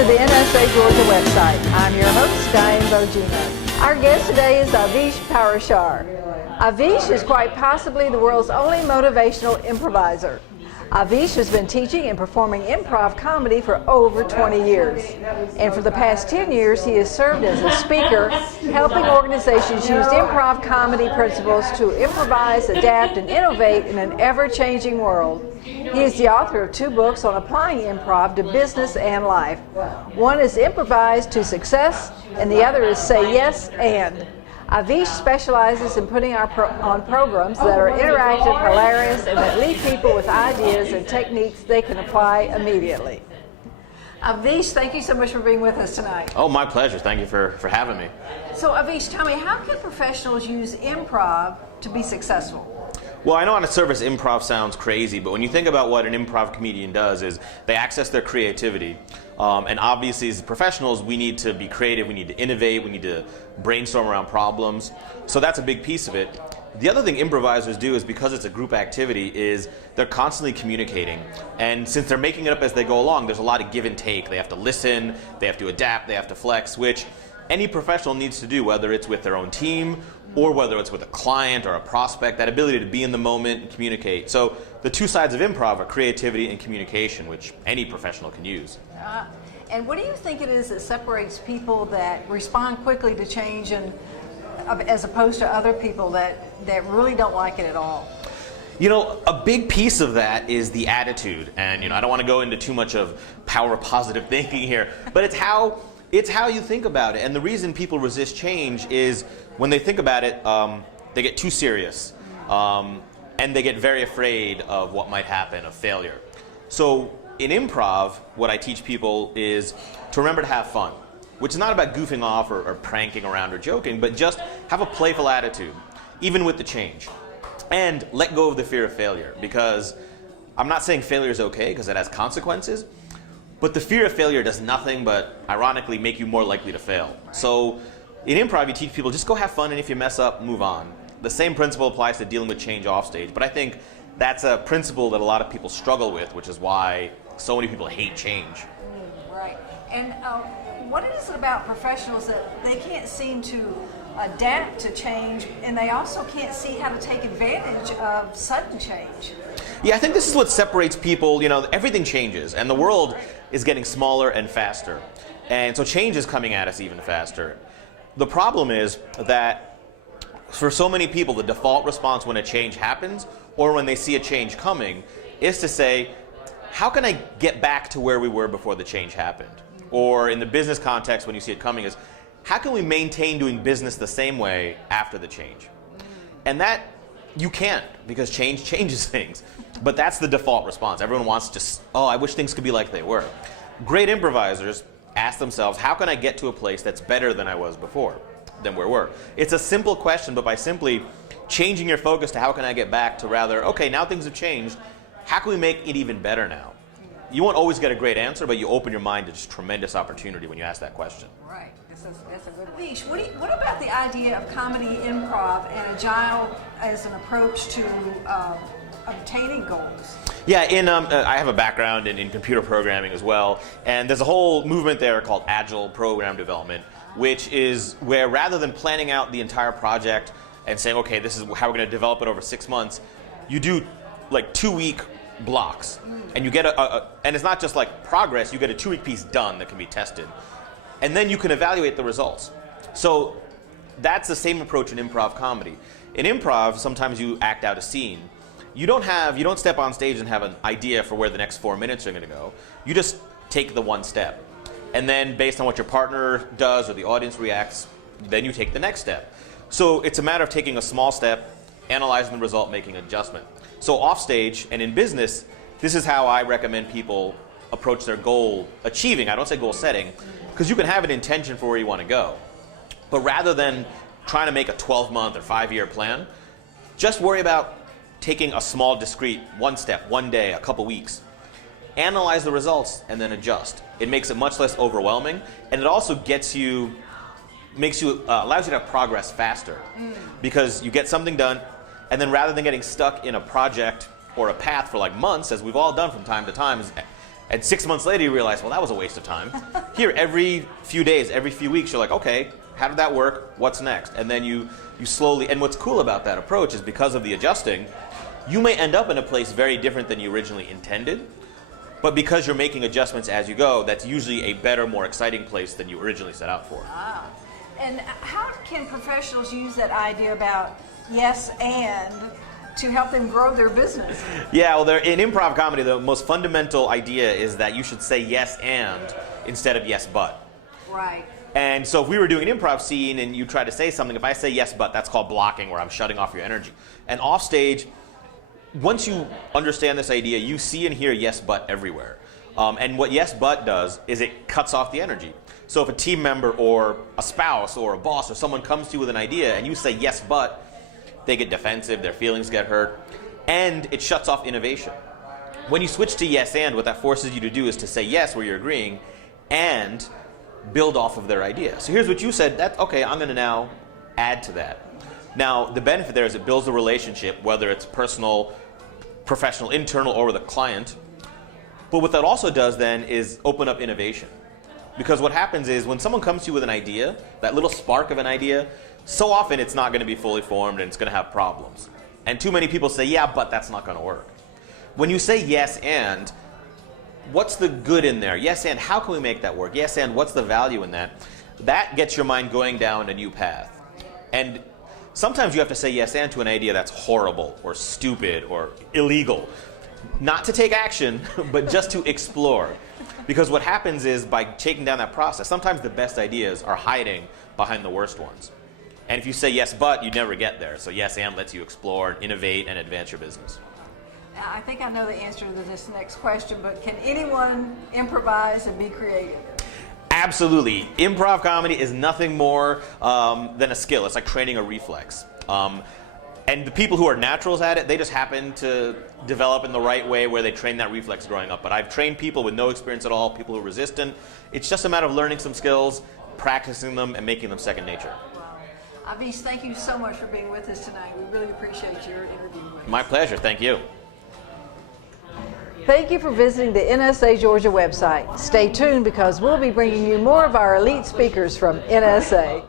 to the NSA Georgia website. I'm your host, Diane Bogino. Our guest today is Avish Parashar. Avish is quite possibly the world's only motivational improviser. Avish has been teaching and performing improv comedy for over 20 years. And for the past 10 years, he has served as a speaker, helping organizations use improv comedy principles to improvise, adapt, and innovate in an ever-changing world. He is the author of 2 books on applying improv to business and life. One is Improvise to Success, and the other is Say Yes and. Avish specializes in putting on programs that are interactive, hilarious, and that leave people with ideas and techniques they can apply immediately. Avish, thank you so much for being with us tonight. Oh, my pleasure. Thank you for having me. So, Avish, tell me, how can professionals use improv to be successful? Well, I know on the surface improv sounds crazy, but when you think about what an improv comedian does is they access their creativity. And obviously as professionals, we need to be creative, we need to innovate, we need to brainstorm around problems. So that's a big piece of it. The other thing improvisers do is, because it's a group activity, is they're constantly communicating. And since they're making it up as they go along, there's a lot of give and take. They have to listen, they have to adapt, they have to flex, which any professional needs to do, whether it's with their own team or whether it's with a client or a prospect, that ability to be in the moment and communicate. So the 2 sides of improv are creativity and communication, which any professional can use. And what do you think it is that separates people that respond quickly to change and as opposed to other people that really don't like it at all? You know, a big piece of that is the attitude. And I don't want to go into too much of power positive thinking here, but it's how you think about it. And the reason people resist change is when they think about it, they get too serious. And they get very afraid of what might happen, of failure. So in improv, what I teach people is to remember to have fun, which is not about goofing off or pranking around or joking, but just have a playful attitude, even with the change. And let go of the fear of failure, because I'm not saying failure is okay, because it has consequences, but the fear of failure does nothing but, ironically, make you more likely to fail. So in improv, you teach people just go have fun, and if you mess up, move on. The same principle applies to dealing with change off stage, but I think that's a principle that a lot of people struggle with, which is why so many people hate change. Right. And what is it about professionals that they can't seem to adapt to change, and they also can't see how to take advantage of sudden change? Yeah, I think this is what separates people. Everything changes, and the world is getting smaller and faster. And so change is coming at us even faster. The problem is that for so many people, the default response when a change happens or when they see a change coming is to say, how can I get back to where we were before the change happened? Or in the business context, when you see it coming, is how can we maintain doing business the same way after the change? And that you can't, because change changes things. But that's the default response. Everyone wants to, I wish things could be like they were. Great improvisers ask themselves, how can I get to a place that's better than I was before, than where we were? It's a simple question, but by simply changing your focus to how can I get back to rather, okay, now things have changed, how can we make it even better now? You won't always get a great answer, but you open your mind to just tremendous opportunity when you ask that question. Right. That's a good one. Avish, what about the idea of comedy improv and agile as an approach to obtaining goals? Yeah, I have a background in computer programming as well, and there's a whole movement there called Agile Program Development, which is where rather than planning out the entire project and saying, okay, this is how we're going to develop it over 6 months, you do like 2-week blocks, and you get and it's not just like progress, you get a 2-week piece done that can be tested, and then you can evaluate the results. So that's the same approach in improv comedy. In improv, sometimes you act out a scene. You don't step on stage and have an idea for where the next 4 minutes are going to go. You just take the one step, and then based on what your partner does or the audience reacts, then you take the next step. So it's a matter of taking a small step, analyzing the result, making an adjustment. So off stage and in business, this is how I recommend people approach their goal achieving. I don't say goal setting, because you can have an intention for where you want to go. But rather than trying to make a 12-month or 5-year plan, just worry about taking a small, discrete, one step, one day, a couple weeks. Analyze the results and then adjust. It makes it much less overwhelming, and it also allows you to have progress faster, because you get something done, and then rather than getting stuck in a project or a path for like months, as we've all done from time to time, And 6 months later, you realize, well, that was a waste of time. Here, every few days, every few weeks, you're like, okay, how did that work? What's next? And then you slowly, and what's cool about that approach is because of the adjusting, you may end up in a place very different than you originally intended, but because you're making adjustments as you go, that's usually a better, more exciting place than you originally set out for. Ah. And how can professionals use that idea about yes and to help them grow their business? Yeah, well, in improv comedy, the most fundamental idea is that you should say yes and instead of yes but. Right. And so if we were doing an improv scene and you try to say something, if I say yes but, that's called blocking, where I'm shutting off your energy. And off stage, once you understand this idea, you see and hear yes but everywhere. And what yes but does is it cuts off the energy. So if a team member or a spouse or a boss or someone comes to you with an idea and you say yes but, they get defensive, their feelings get hurt, and it shuts off innovation. When you switch to yes and, what that forces you to do is to say yes where you're agreeing and build off of their idea. So here's what you said, okay, I'm going to now add to that. Now, the benefit there is it builds a relationship, whether it's personal, professional, internal, or with a client. But what that also does then is open up innovation. Because what happens is when someone comes to you with an idea, that little spark of an idea, so often it's not going to be fully formed and it's going to have problems. And too many people say, yeah, but that's not going to work. When you say yes and, what's the good in there? Yes and, how can we make that work? Yes and, what's the value in that? That gets your mind going down a new path. And sometimes you have to say yes and to an idea that's horrible or stupid or illegal. Not to take action, but just to explore. Because what happens is by taking down that process, sometimes the best ideas are hiding behind the worst ones. And if you say yes but, you never get there. So yes and lets you explore, innovate, and advance your business. I think I know the answer to this next question, but can anyone improvise and be creative? Absolutely. Improv comedy is nothing more than a skill. It's like training a reflex. And the people who are naturals at it, they just happen to develop in the right way where they train that reflex growing up. But I've trained people with no experience at all, people who are resistant. It's just a matter of learning some skills, practicing them, and making them second nature. Wow. Avish, thank you so much for being with us tonight. We really appreciate your interview with us. My pleasure. Thank you. Thank you for visiting the NSA Georgia website. Stay tuned because we'll be bringing you more of our elite speakers from NSA.